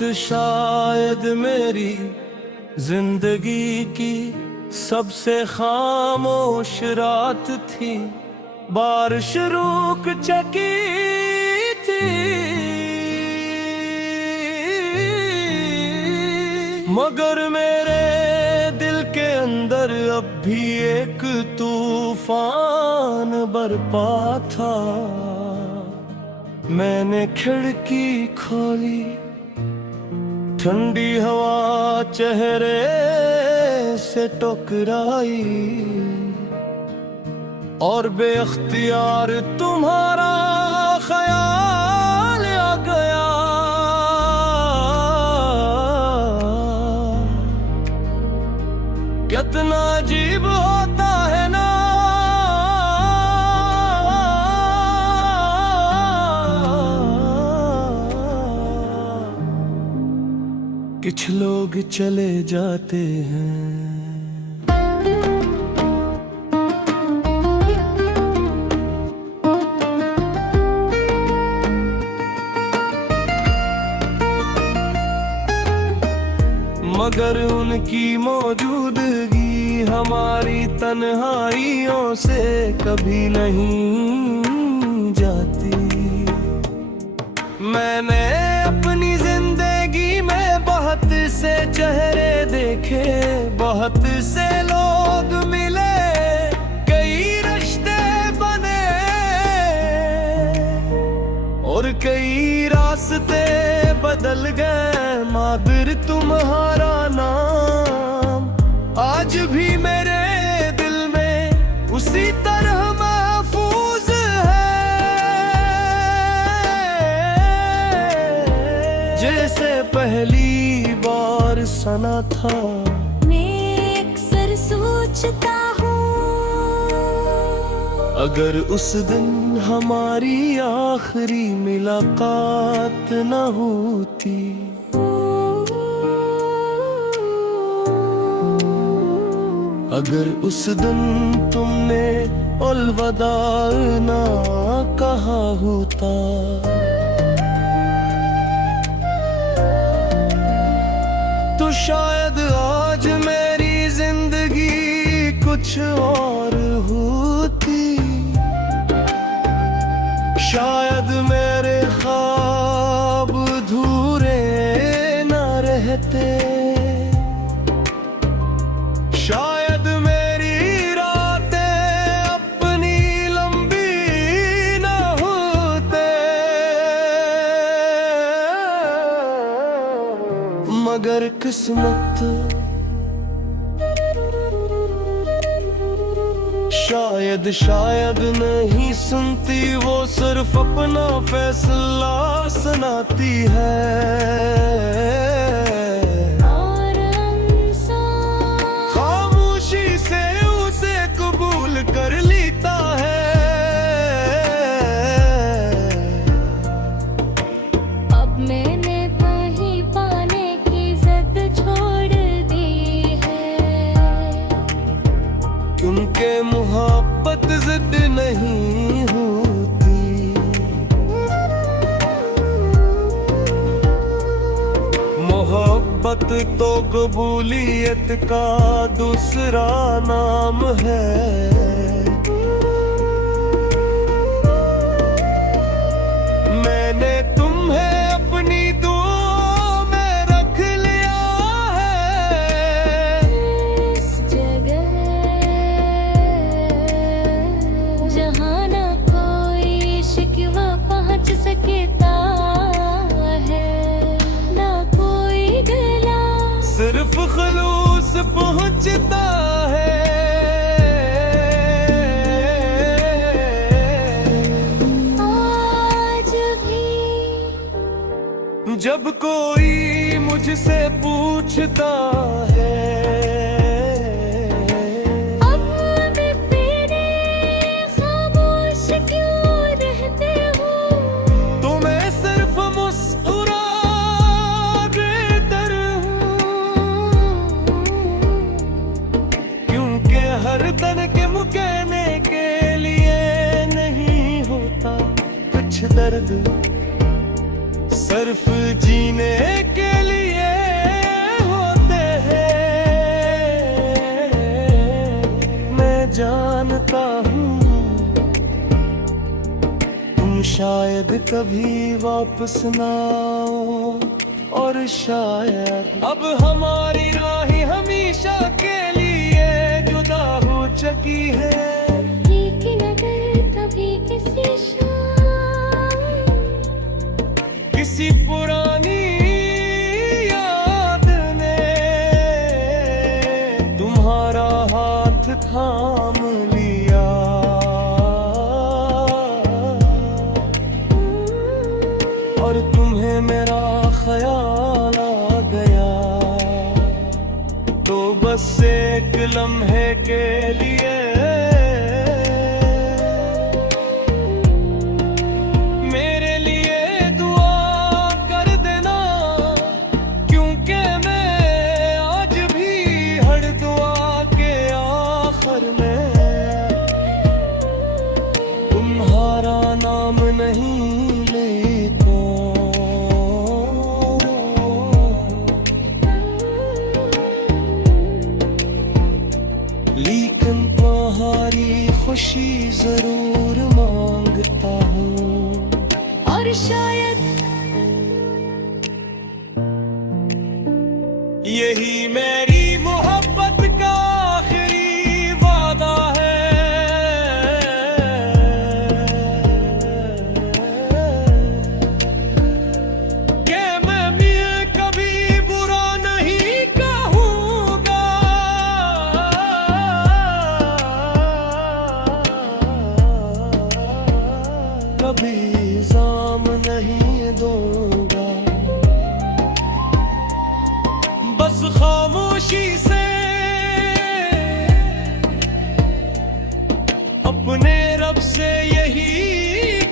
रात शायद मेरी जिंदगी की सबसे खामोश रात थी। बारिश रुक चुकी थी मगर मेरे दिल के अंदर अब भी एक तूफान बरपा था। मैंने खिड़की खोली, ठंडी हवा चेहरे से टकराई और बेअख्तियार तुम्हारा ख्याल आ गया। कितना अजीब होता है ना कुछ लोग चले जाते हैं। मगर उनकी मौजूदगी हमारी तन्हाइयों से कभी नहीं जाती। मैंने अपनी जिंदगी में बहुत से चेहरे देखे, बहुत से लोग मिले, कई रिश्ते बने और कई रास्ते बदल गए। मगर तुम्हारा नाम आज भी मेरे दिल में उसी तरह महफूज है जैसे पहली बार सुना था। मैं अक्सर सोचता हूँ अगर उस दिन हमारी आखिरी मुलाकात न होती, अगर उस दिन तुमने अलविदा ना कहा होता, तो शायद आज मेरी जिंदगी कुछ और होती। शायद मेरे ख्वाब अधूरे न रहते, शायद मेरी रातें अपनी लंबी न होते। मगर किस्मत शायद नहीं सुनती, वो सिर्फ अपना फैसला सुनाती है। कर लेता है अब मैंने कहीं पाने की जिद छोड़ दी है, क्योंकि मोहब्बत जिद नहीं होती। मोहब्बत तो कबूलियत का दूसरा नाम है। मैंने तुम्हें अपनी दुआओं में रख लिया है। इस जगह जहाँ न कोई शिकवा पहुँच सकता है, न कोई गला, सिर्फ खलूस पहुँचता है। जब कोई मुझसे पूछता है अब मैं तेरे खामोश क्यों रहते हो, तो मैं सिर्फ मुस्कुरा देता हूँ। क्योंकि हर तन के मुकहने के लिए नहीं होता कुछ दर्द, सिर्फ जीने के शायद कभी वापस ना आओ, और शायद अब हमारी राहें हमेशा के लिए जुदा हो चुकी है। लेकिन अगर कभी किसी शाम किसी पुरानी याद ने तुम्हारा हाथ थाम लिया, और तुम्हें मेरा ख्याल आ गया, तो बस एक लम्हे के लिए मेरे लिए दुआ कर देना, क्योंकि मैं आज भी हर दुआ के आखिर में तुम्हारा नाम नहीं लेता। लेकिन तुम्हारी खुशी जरूर मांगता हूँ, और शायद यही मेरी मोहब्बत का आखिरी वादा है कि मैं भी कभी बुरा नहीं कहूँगा, कभी इल्जाम नहीं दूंगा, बस खामोशी से अपने रब से यही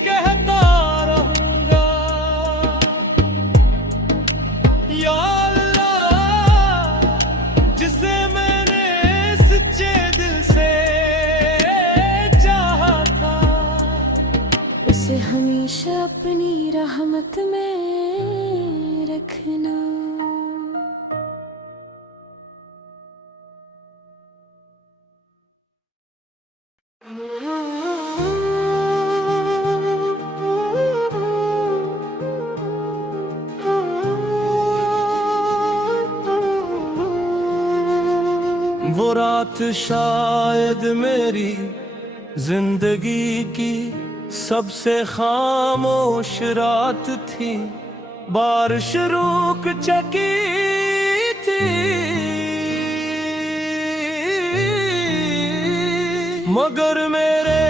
कहता रहूंगा, या अल्लाह जिसे मैंने सच्चे दिल से चाहा था, उसे हमेशा अपनी रहमत में रखना। वो रात शायद मेरी जिंदगी की सबसे खामोश रात थी, बारिश रुक चुकी थी, मगर मेरे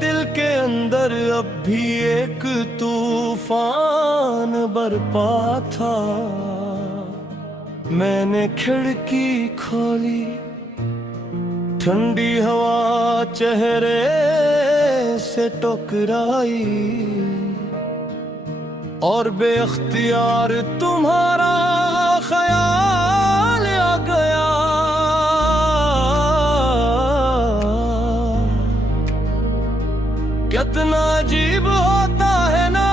दिल के अंदर अब भी एक तूफान बरपा था। मैंने खिड़की खोली, ठंडी हवा चेहरे से टकराई, और बेख्तियार तुम्हारा ख्याल आ गया। कितना अजीब होता है ना,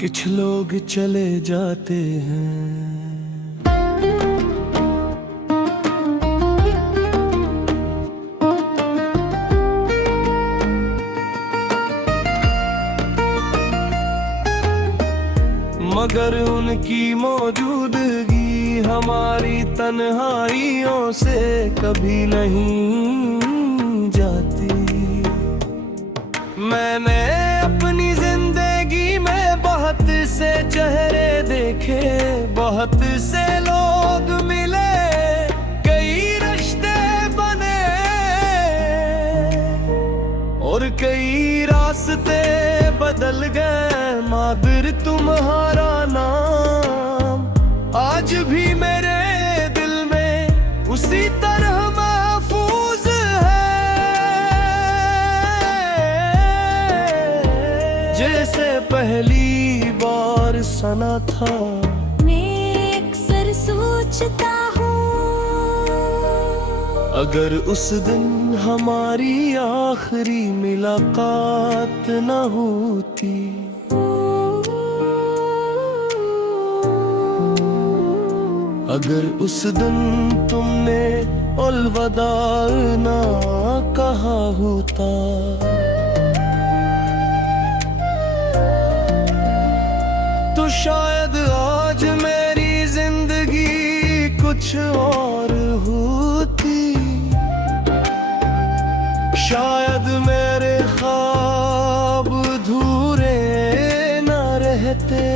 कुछ लोग चले जाते हैं, मगर उनकी मौजूदगी हमारी तन्हाइयों से कभी नहीं जाती। मैंने अपनी जिंदगी में बहुत से चेहरे देखे, बहुत से लोग मिले, कई रिश्ते बने, और कई रास्ते बदल गए, मगर तुम्हारा नाम आज भी मेरे दिल में उसी तरह महफूज है, जैसे पहली बार सना था। मैं अक्सर सोचता हूँ, अगर उस दिन हमारी आखिरी मुलाकात न होती, अगर उस दिन तुमने अलविदा ना कहा होता, तो शायद आज मेरी जिंदगी कुछ और होती। शायद मेरे ख्वाब अधूरे न रहते,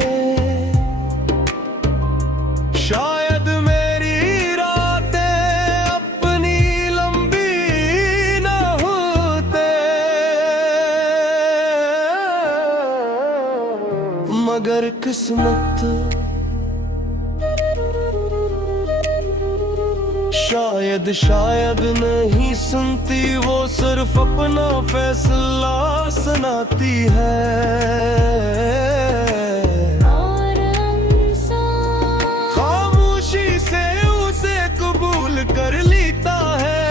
शायद मेरी रातें अपनी लंबी न होते। मगर किस्मत शायद नहीं सुनती, वो सिर्फ अपना फैसला सुनाती है। और खामोशी से उसे कबूल कर लेता है।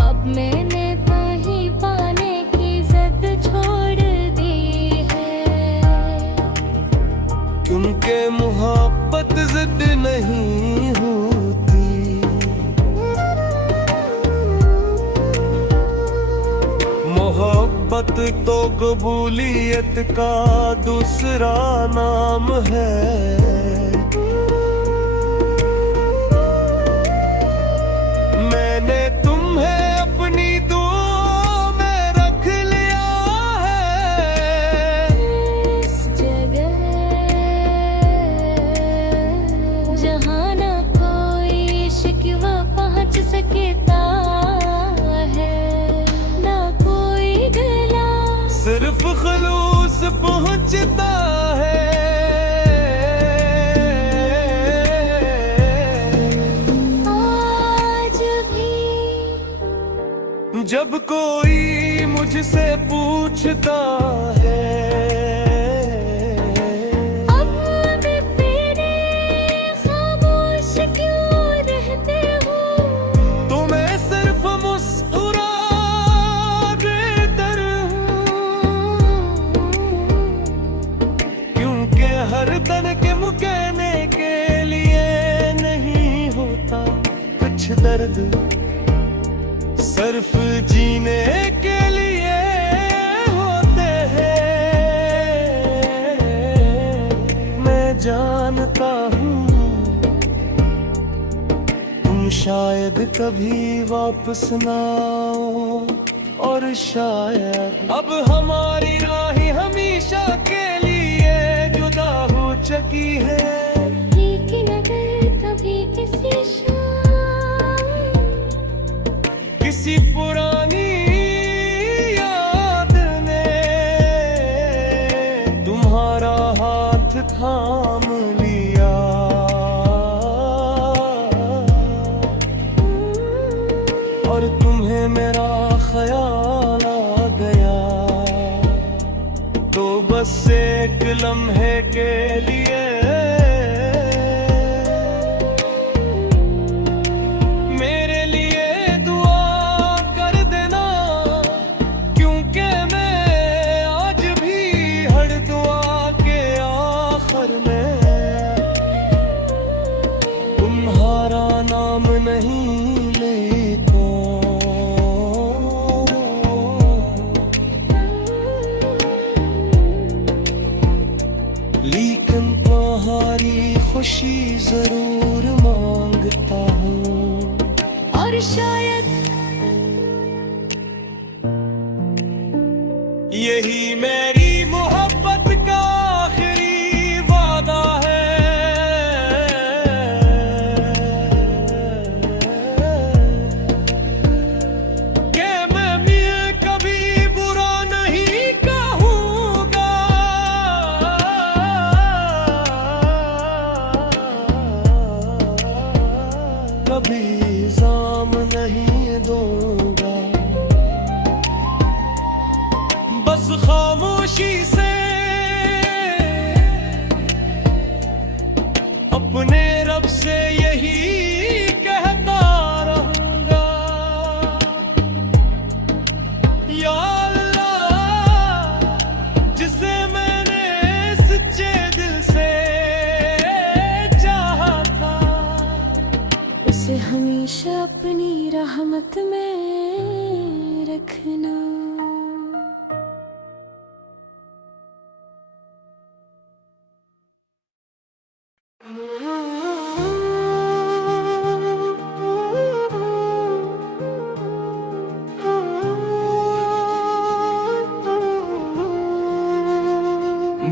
अब मैंने कहीं पाने की जिद छोड़ दी है, क्योंकि मोहब्बत जिद नहीं होती। मोहब्बत तो कबूलियत का दूसरा नाम है। मैंने तुम्हें अपनी दुआओं में रख लिया है। इस जगह जहाँ न कोई शिकवा पहुँच सकता है, न कोई गला सिर्फ खलूस पहुँचता है। आज भी जब कोई मुझसे पूछता है, अब भी मेरे खामोश क्यों रहते हो, तो मैं सिर्फ मुस्कुरा देता हूँ। क्योंकि हर तन के मुकहने के लिए नहीं होता कुछ दर्द, सिर्फ जीने के लिए होते हैं। मैं जानता हूँ तुम शायद कभी वापस ना आओ, और शायद अब हमारी राहें हमेशा के लिए जुदा हो चुकी है। लेकिन अगर कभी किसी शाम किसी पुरानी याद ने तुम्हारा हाथ थाम लिया, और तुम्हें मेरा ख्याल आ गया, तो बस एक लम्हे के लिए मेरे लिए दुआ कर देना। क्योंकि मैं आज भी हर दुआ के आखिर में तुम्हारा नाम नहीं लेता। लेकिन तुम्हारी खुशी जरूर मांगता हूँ, और शायद यही मेरी मोहब्बत का आखिरी वादा है। कि मैं मिल कभी बुरा नहीं कहूँगा, कभी इल्जाम नहीं दूंगा। बस खामोश साथ में रखना।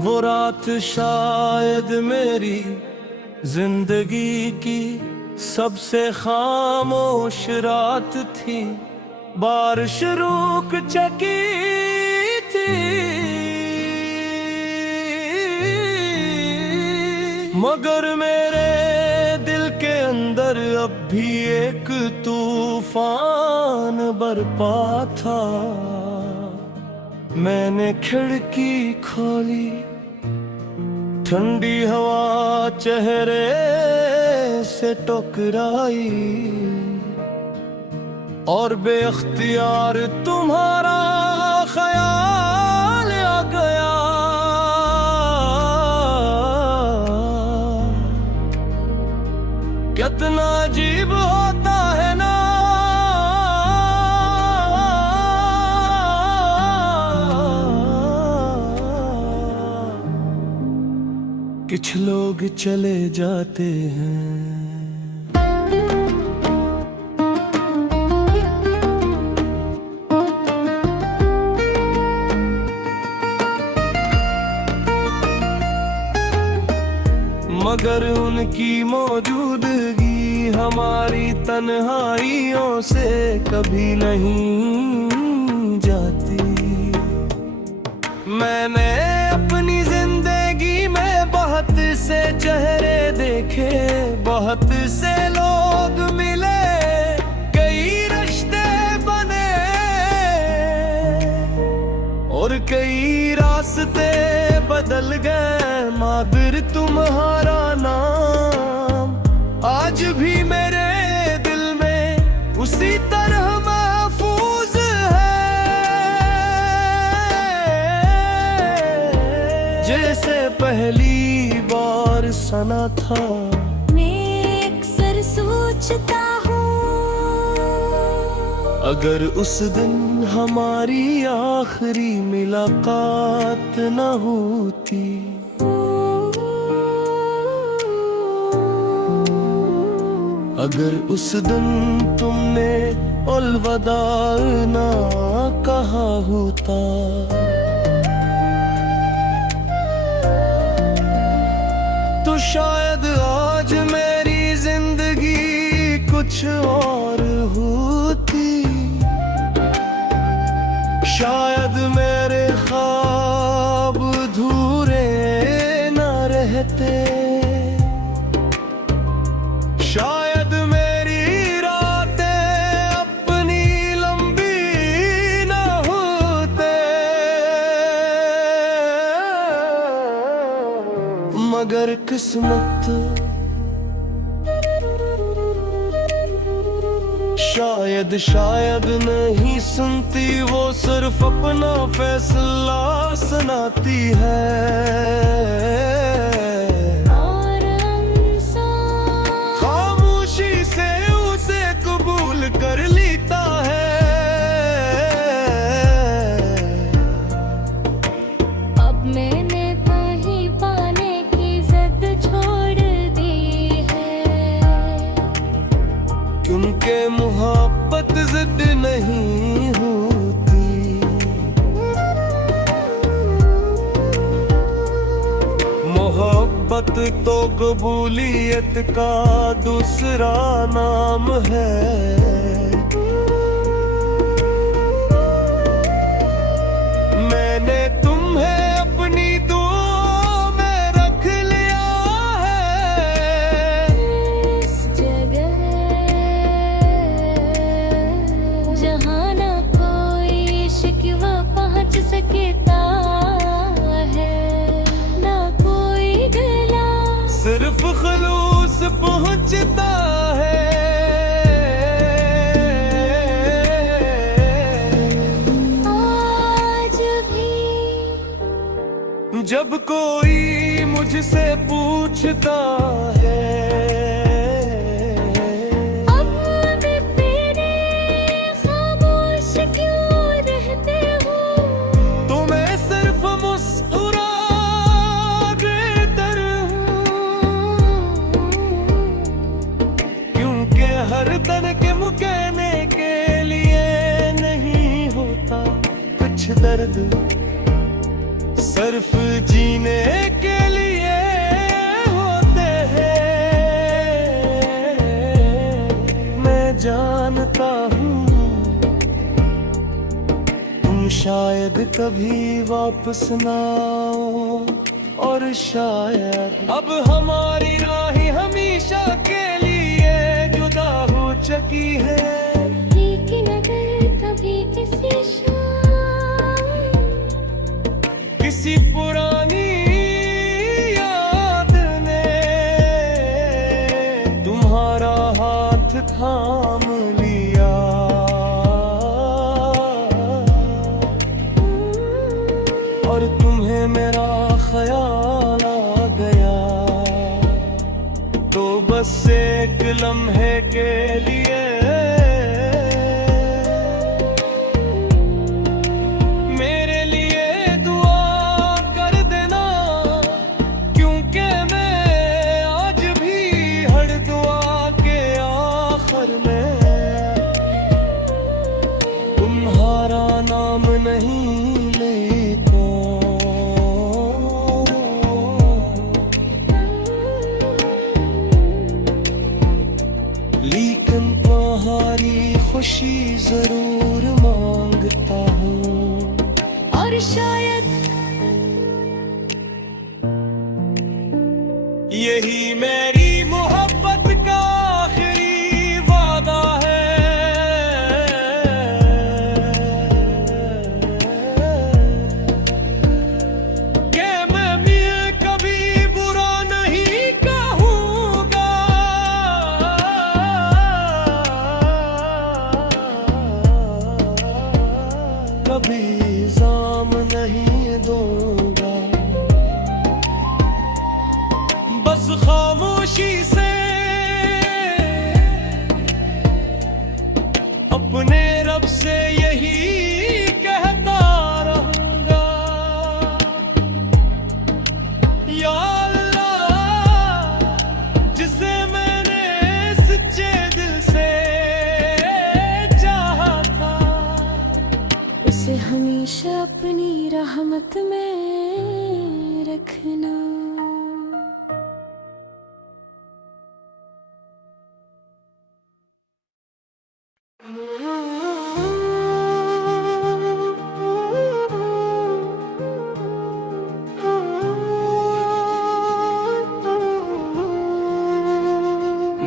वो रात शायद मेरी जिंदगी की सबसे खामोश रात थी। बारिश रुक चुकी थी मगर मेरे दिल के अंदर अब भी एक तूफान बरपा था। मैंने खिड़की खोली, ठंडी हवा चेहरे से टकराई और बेख्तियार तुम्हारा ख्याल आ गया। कितना अजीब होता है ना कुछ लोग चले जाते हैं। मगर उनकी मौजूदगी हमारी तन्हाइयों से कभी नहीं जाती। मैंने अपनी जिंदगी में बहुत से चेहरे देखे, बहुत से लोग मिले, कई रिश्ते बने और कई रास्ते बदल गए। मगर तुम्हारा नाम आज भी मेरे दिल में उसी तरह महफूज है जैसे पहली बार सना था। मैं अक्सर सोचता हूँ अगर उस दिन हमारी आखिरी मुलाकात न होती, अगर उस दिन तुमने अलविदा ना कहा होता, तो शायद आज मेरी जिंदगी कुछ और होती। शायद मेरे ख्वाब अधूरे न रहते, शायद मेरी रातें अपनी लंबी न होते। मगर किस्मत शायद नहीं सुनती, वो सिर्फ अपना फैसला सुनाती है। और खामोशी से उसे कबूल कर लेता है। अब मैंने कहीं पाने की जिद छोड़ दी है, क्योंकि मोहब्बत जिद नहीं होती। मोहब्बत तो कबूलियत का दूसरा नाम है। मैंने तुम्हें अपनी दुआओं में रख लिया है। इस जगह जहाँ न कोई शिकवा पहुँच सकता है, न कोई गला सिर्फ खलूस पहुँचता है। आज भी जब कोई मुझसे पूछता है, अब भी तेरे दर्द सिर्फ जीने के लिए होते हैं। मैं जानता हूँ तुम शायद कभी वापस ना आओ, और शायद अब हमारी राहें हमेशा के लिए जुदा हो चुकी है। लेकिन अगर कभी किसी शाम किसी पुरानी याद ने तुम्हारा हाथ थाम लिया, और तुम्हें मेरा ख्याल आ गया, तो बस एक लम्हे के लिए मेरे लिए दुआ कर देना, क्योंकि मैं आज भी हर दुआ के आखिर में तुम्हारा नाम नहीं लेता। लेकिन तुम्हारी खुशी जरूर मांगता हूँ, और शायद यही मेरी मोहब्बत का आखिरी वादा है कि मैं मिल कभी बुरा नहीं कहूँगा। कभी इल्जाम नहीं दूंगा, बस खामोशी से अपने रब से यही कहता रहूंगा, या अल्लाह जिसे मैंने सच्चे दिल से चाहा था, उसे हमेशा अपनी रहमत में रखना।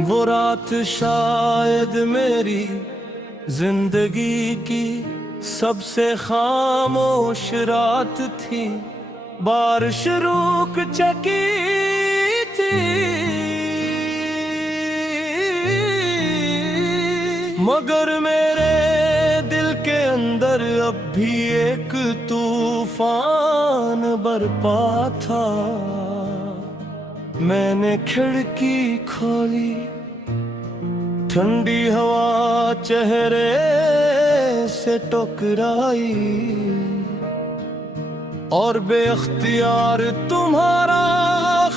वो रात शायद मेरी जिंदगी की सबसे खामोश रात थी। बारिश रुक चुकी थी, मगर मेरे दिल के अंदर अब भी एक तूफान बरपा था। मैंने खिड़की खोली, ठंडी हवा चेहरे से टकराई, और बेख्तियार तुम्हारा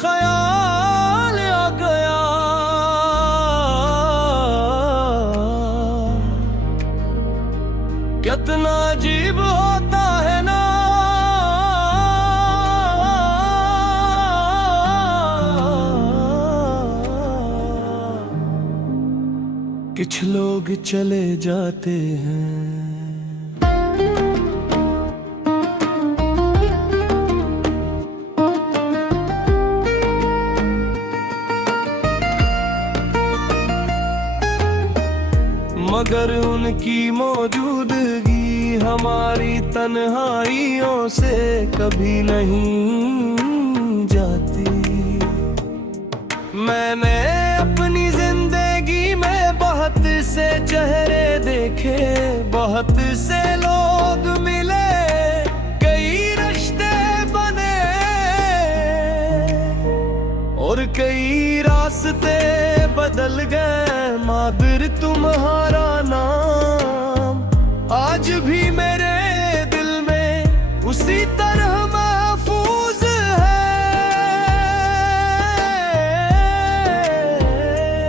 ख्याल आ गया। कितना अजीब होता है ना, कुछ लोग चले जाते हैं, मगर उनकी मौजूदगी हमारी तन्हाइयों से कभी नहीं जाती। मैंने अपनी जिंदगी में बहुत से चेहरे देखे, बहुत से लोग मिले, कई रिश्ते बने, और कई रास्ते बदल गए, मगर तुम्हारा नाम आज भी मेरे दिल में उसी तरह महफूज है,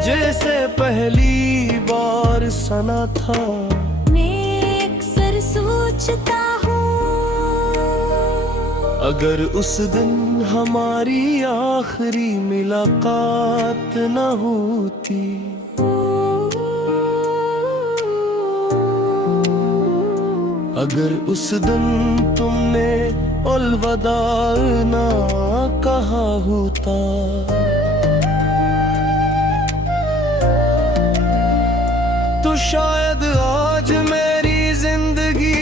जैसे पहली बार सना था। मैं अक्सर सोचता हूँ अगर उस दिन हमारी आखिरी मुलाकात न होती, अगर उस दिन तुमने अलविदा ना कहा होता, तो शायद आज मेरी जिंदगी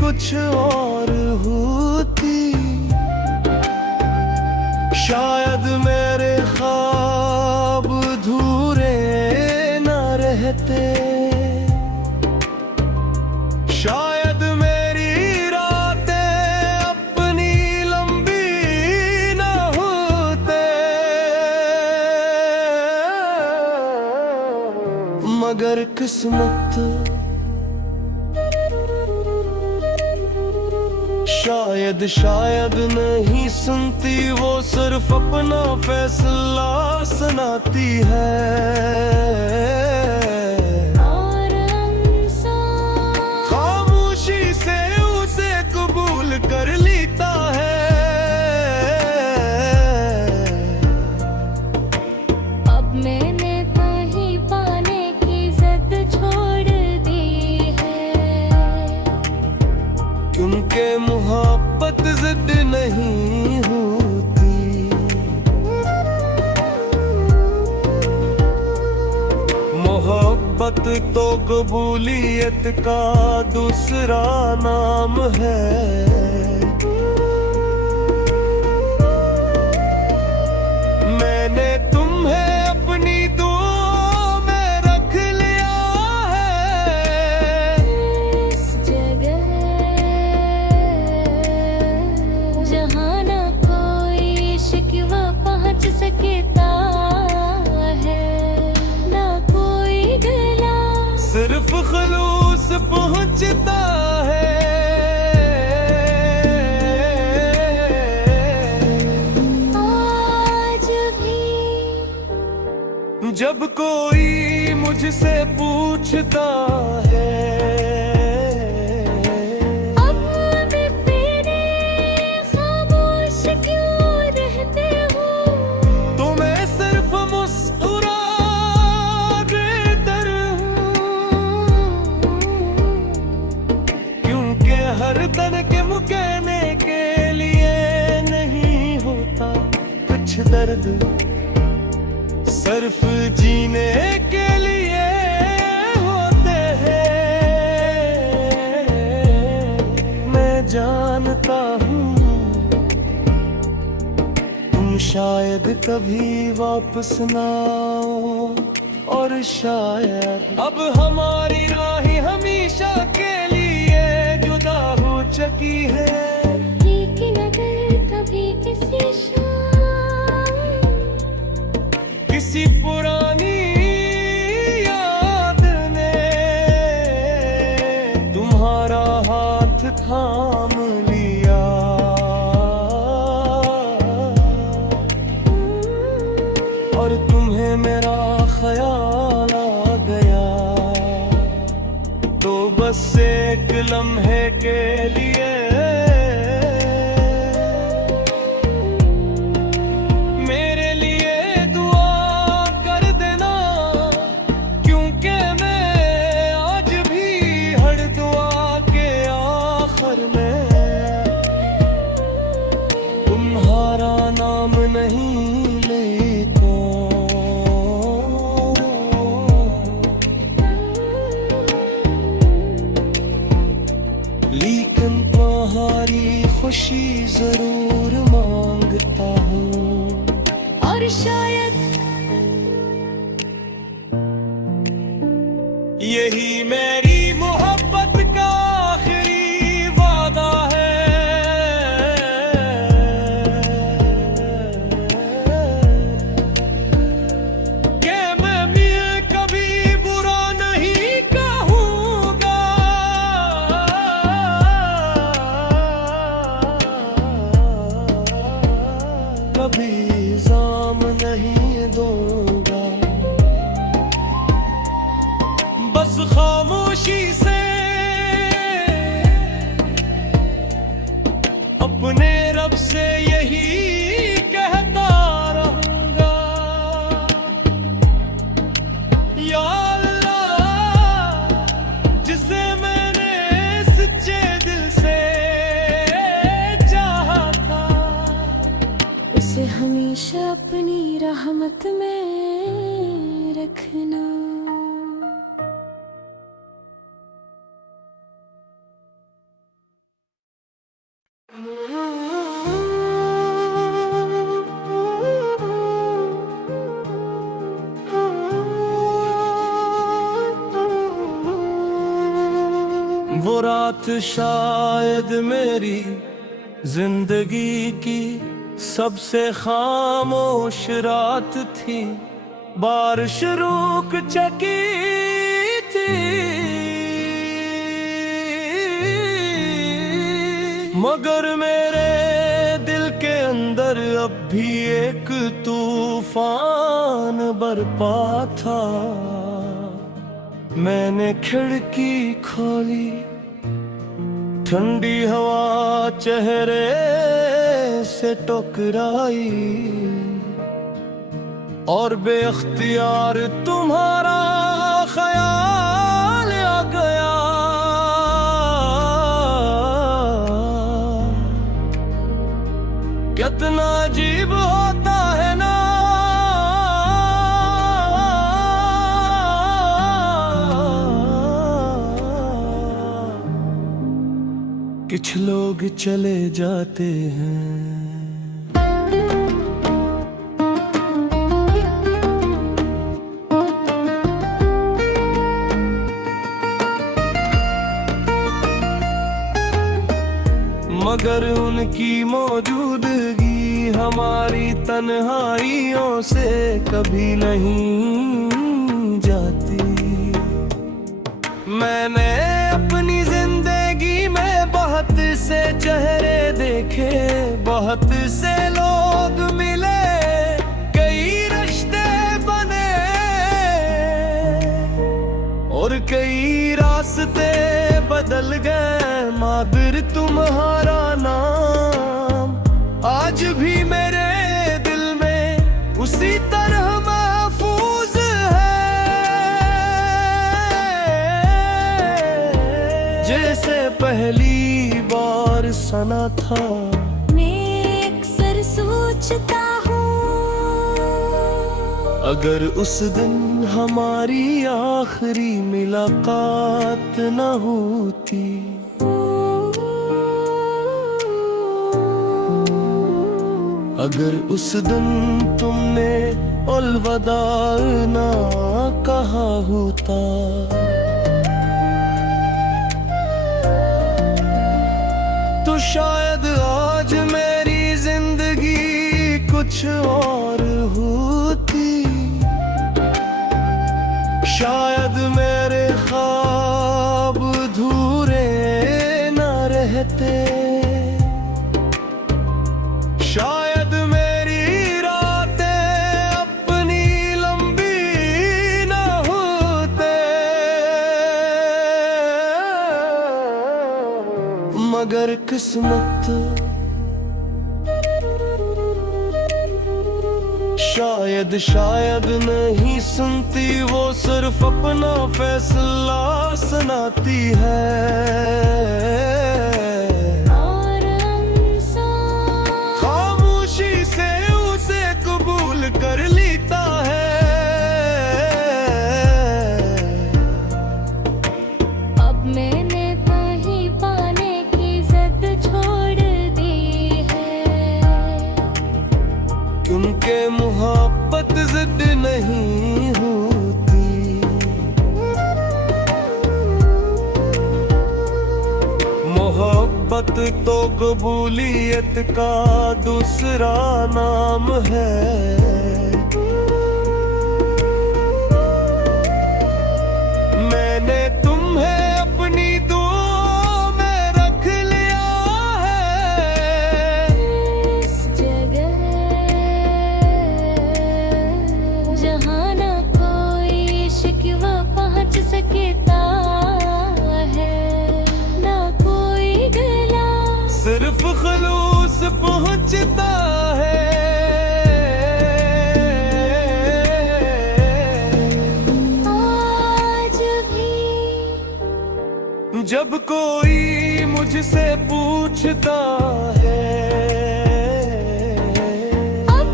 कुछ और होती, शायद मेरे ख्वाब अधूरे न रहते, शायद मेरी रातें अपनी लंबी न होते, मगर किस्मत शायद नहीं सुनती, वो सिर्फ अपना फैसला सुनाती है। और खामोशी से उसे कबूल कर लेता है। अब मैंने कहीं पाने की जिद छोड़ दी है, क्योंकि मोहब्बत जिद नहीं होती, मोहब्बत तो कबूलियत का दूसरा नाम है। मैंने तुम्हें अपनी दुआओं में रख लिया है। इस जगह जहाँ न कोई शिकवा पहुँच सकता है, न कोई गला सिर्फ खलूस पहुँचता है। आज भी जब कोई मुझसे पूछता है, अब भी तेरे खामोश क्यों रहते हो, तो मैं सिर्फ मुस्कुरा देता हूँ, क्योंकि हर तन के मुकहने के लिए नहीं होता कुछ दर्द, सिर्फ जीने के लिए होते हैं। मैं जानता हूँ तुम शायद कभी वापस ना आओ, और शायद अब हमारी राहें हमेशा के लिए जुदा हो चुकी है। लेकिन अगर कभी किसी शाम किसी पुरानी याद ने तुम्हारा हाथ थाम लिया, और तुम्हें मेरा ख्याल आ गया, तो बस एक लम्हे के लिए मेरे लिए दुआ कर देना, क्योंकि मैं आज भी हर दुआ के आखिर में तुम्हारा नाम नहीं लेता। लेकिन तुम्हारी खुशी जरूर मांगता हूँ, और शायद यही मेरी मोहब्बत का आखिरी वादा है, कि मैं भी कभी बुरा नहीं कहूँगा, कभी इल्जाम नहीं दूंगा, बस खामोश हाथ में रखना। वो रात शायद मेरी जिंदगी की सबसे खामोश रात थी। बारिश रुक चुकी थी मगर मेरे दिल के अंदर अब भी एक तूफान बरपा था। मैंने खिड़की खोली, ठंडी हवा चेहरे से टकराई और बेअख्तियार तुम्हारा ख्याल आ गया। कितना अजीब होता है ना कुछ लोग चले जाते हैं। मगर उनकी मौजूदगी हमारी तन्हाइयों से कभी नहीं जाती। मैंने अपनी जिंदगी में बहुत से चेहरे देखे, बहुत से लोग मिले, कई रिश्ते बने और कई रास्ते बदल गए। मगर तुम्हारा नाम आज भी मेरे दिल में उसी तरह महफूज है जैसे पहली बार सना था। मैं अक्सर सोचता हूँ अगर उस दिन हमारी आखिरी मुलाकात न होती, अगर उस दिन तुमने अलविदा ना कहा होता, तो शायद आज मेरी जिंदगी कुछ और होती। शायद मेरे ख्वाब अधूरे न रहते, शायद मेरी रातें अपनी लंबी न होते। मगर किस्मत शायद नहीं सुनती, वो सिर्फ अपना फैसला सुनाती है। कर लेता है। अब मैंने कहीं पाने की जिद छोड़ दी है, क्योंकि मोहब्बत जिद नहीं होती। मोहब्बत तो कबूलियत का दूसरा नाम है। मैंने तुम्हें अपनी दुआओं में रख लिया है। इस जगह जहाँ न कोई शिकवा पहुँच सकता है, न कोई गला, सिर्फ खलूस पहुँचता है। जब कोई मुझसे पूछता है अब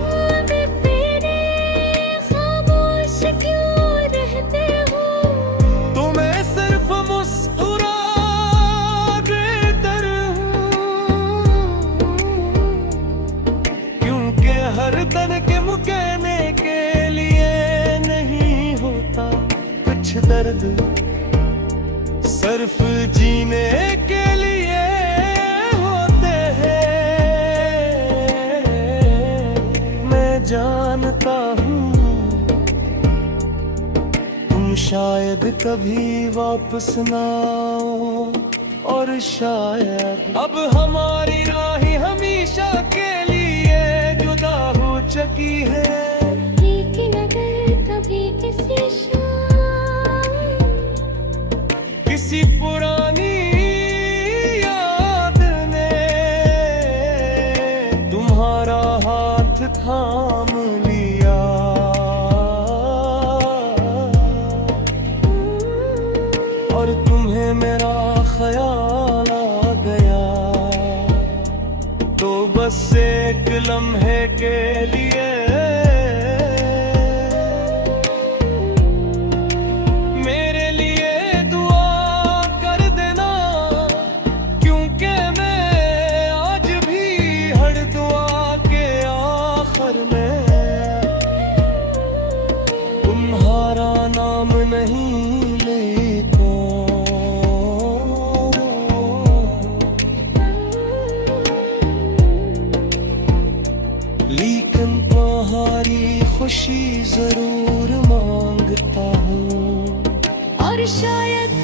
तेरे सिर्फ जीने के लिए होते हैं। मैं जानता हूँ तुम शायद कभी वापस ना आओ, और शायद अब हमारी राहें हमेशा के लिए जुदा हो चुकी है। लेकिन अगर कभी किसी शाम किसी पुरानी याद ने तुम्हारा हाथ थाम लिया, और तुम्हें मेरा ख्याल आ गया, तो बस एक लम्हे के लिए मेरे लिए दुआ कर देना, क्योंकि मैं आज भी हर दुआ के आखिर में तुम्हारा नाम नहीं लेता। लेकिन तुम्हारी खुशी जरूर मांगता हूँ, और शायद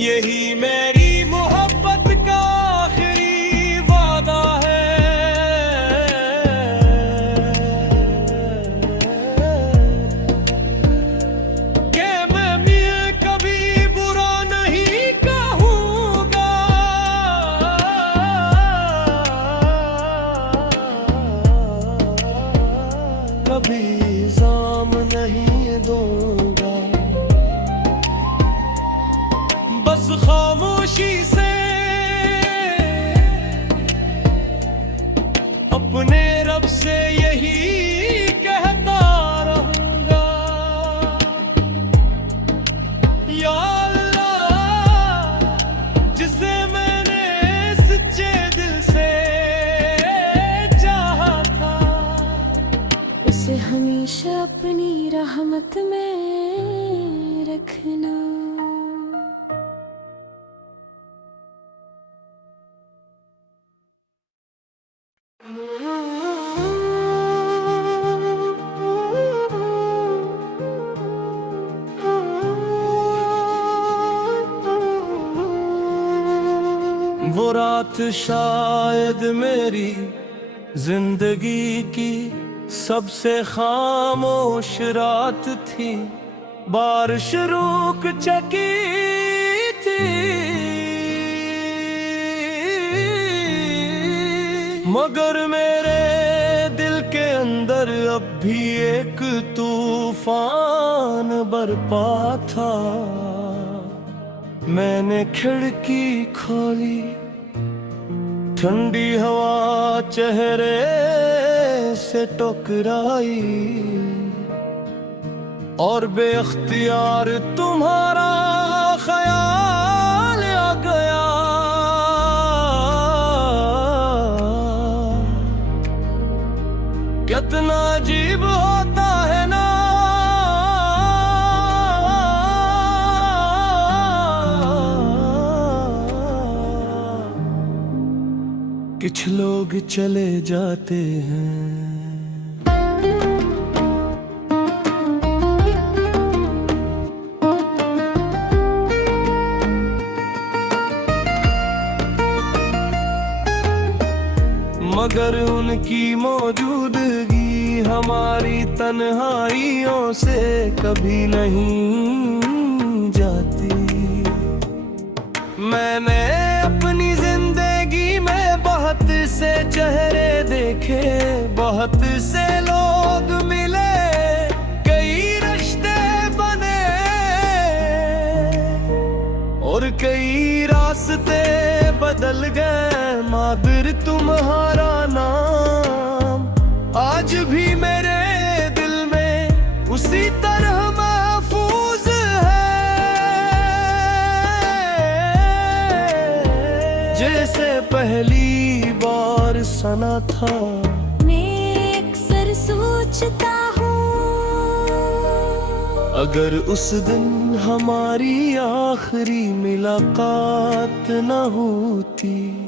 यही मेरी मोहब्बत का आखिरी वादा है कि मैं मियां कभी बुरा नहीं कहूँगा, कभी इल्जाम नहीं दूंगा। बस खामोशी से अपने रब से यही कहता रहूंगा, या अल्लाह, जिसे मैंने सच्चे दिल से चाहा था, उसे हमेशा अपनी रहमत में रखना। वो रात शायद मेरी जिंदगी की सबसे खामोश रात थी। बारिश रुक चुकी थी, मगर मेरे दिल के अंदर अब भी एक तूफान बरपा था। मैंने खिड़की खोली, ठंडी हवा चेहरे से टकराई, और बेख्तियार तुम्हारा ख्याल आ गया। कितना अजीब होता है ना, कुछ लोग चले जाते हैं। मगर उनकी मौजूदगी हमारी तन्हाइयों से कभी नहीं जाती। मैंने अपनी जिंदगी में बहुत से चेहरे देखे, बहुत से लोग मिले, कई रिश्ते बने, और कई रास्ते बदल गए, मगर तुम्हारा नाम आज भी मेरे दिल में उसी तरह महफूज है, जैसे पहली बार सना था। मैं अक्सर सोचता हूँ अगर उस दिन हमारी आखिरी मुलाकात न होती